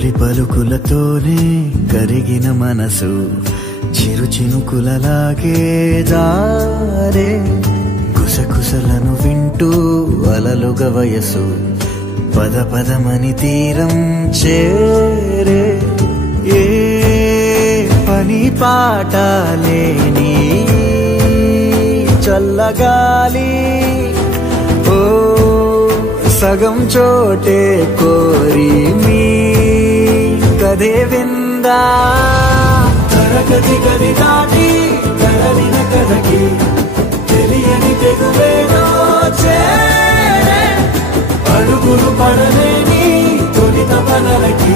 తొలి పలుకులతోనే కరిగిన మనసు చిరు చినుకులలాగే జారే కుసకుసలను వింటూ అలలుగా వయసు పద పదమని తీరం చేరే ఏ పని పాట లేని చల్లగాలి ఓ సగం చోటే కోరి మీ కదే విందా తరగతి గది దాటి కదలిన కథకి తెలియని తెగువేదో చేరే అడుగులు పడలేని తొలి తపనలకి